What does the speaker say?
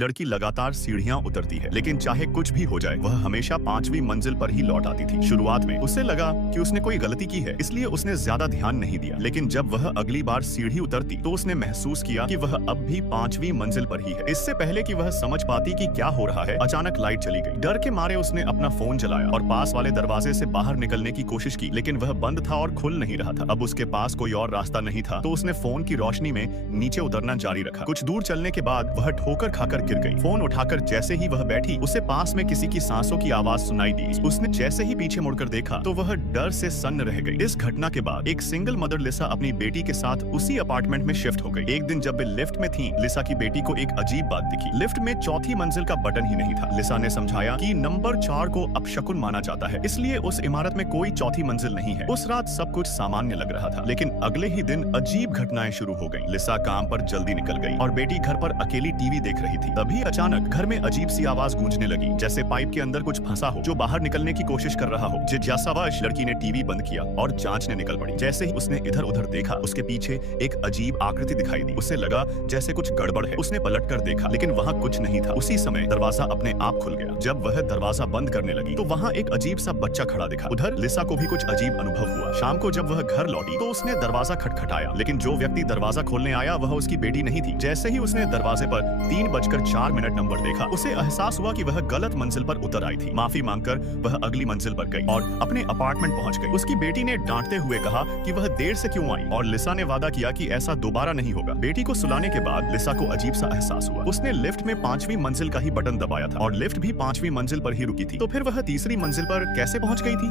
लड़की लगातार सीढ़ियां उतरती है, लेकिन चाहे कुछ भी हो जाए वह हमेशा 5वीं मंजिल पर ही लौट आती थी। शुरुआत में उसे लगा कि उसने कोई गलती की है, इसलिए उसने ज्यादा ध्यान नहीं दिया। लेकिन जब वह अगली बार सीढ़ी उतरती तो उसने महसूस किया कि वह अब भी 5वीं मंजिल पर ही है। इससे पहले कि वह समझ पाती कि क्या हो रहा है, अचानक लाइट चली गई। डर के मारे उसने अपना फोन जलाया और पास वाले दरवाजे से बाहर निकलने की कोशिश की, लेकिन वह बंद था और खुल नहीं रहा था। अब उसके पास कोई और रास्ता नहीं था, तो उसने फोन की रोशनी में नीचे उतरना जारी रखा। कुछ दूर चलने के बाद वह ठोकर खाकर गिर गई। फोन उठाकर जैसे ही वह बैठी, उसे पास में किसी की सांसों की आवाज सुनाई दी। उसने जैसे ही पीछे मुड़कर देखा तो वह डर से सन्न रह गई। इस घटना के बाद एक सिंगल मदर लिसा अपनी बेटी के साथ उसी अपार्टमेंट में शिफ्ट हो गई। एक दिन जब वे लिफ्ट में थी, लिसा की बेटी को एक अजीब बात दिखी। लिफ्ट में चौथी मंजिल का बटन ही नहीं था। लिसा ने समझाया कि नंबर 4 को अपशकुन माना जाता है, इसलिए उस इमारत में कोई चौथी मंजिल नहीं है। उस रात सब कुछ सामान्य लग रहा था, लेकिन अगले ही दिन अजीब घटनाएं शुरू हो गईं। लिसा काम पर जल्दी निकल गई और बेटी घर पर अकेली टीवी देख रही थी। तभी अचानक घर में अजीब सी आवाज गूंजने लगी, जैसे पाइप के अंदर कुछ फंसा हो जो बाहर निकलने की कोशिश कर रहा हो। जिज्ञासावश लड़की ने टीवी बंद किया और जांचने निकल पड़ी। जैसे ही उसने इधर उधर देखा, उसके पीछे एक अजीब आकृति दिखाई दी। उसे लगा जैसे कुछ गड़बड़ है। उसने पलट कर देखा, लेकिन वहाँ कुछ नहीं था। उसी समय दरवाजा अपने आप खुल गया। जब वह दरवाजा बंद करने लगी तो वहाँ एक अजीब सा बच्चा खड़ा दिखा। उधर लिसा को भी कुछ अजीब अनुभव हुआ। शाम को जब वह घर लौटी तो उसने दरवाजा खटखटाया, लेकिन जो व्यक्ति दरवाजा खोलने आया वह उसकी बेटी नहीं थी। जैसे ही उसने दरवाजे पर 3:04 नंबर देखा, उसे एहसास हुआ कि वह गलत मंजिल पर उतर आई थी। माफी मांगकर वह अगली मंजिल पर गई और अपने अपार्टमेंट पहुंच गई। उसकी बेटी ने डांटते हुए कहा कि वह देर से क्यों आई, और लिसा ने वादा किया कि ऐसा दोबारा नहीं होगा। बेटी को सुलाने के बाद लिसा को अजीब सा एहसास हुआ। उसने लिफ्ट में 5वीं मंजिल का ही बटन दबाया था और लिफ्ट भी 5वीं मंजिल पर ही रुकी थी। तो फिर वह तीसरी मंजिल पर कैसे पहुंच गई थी?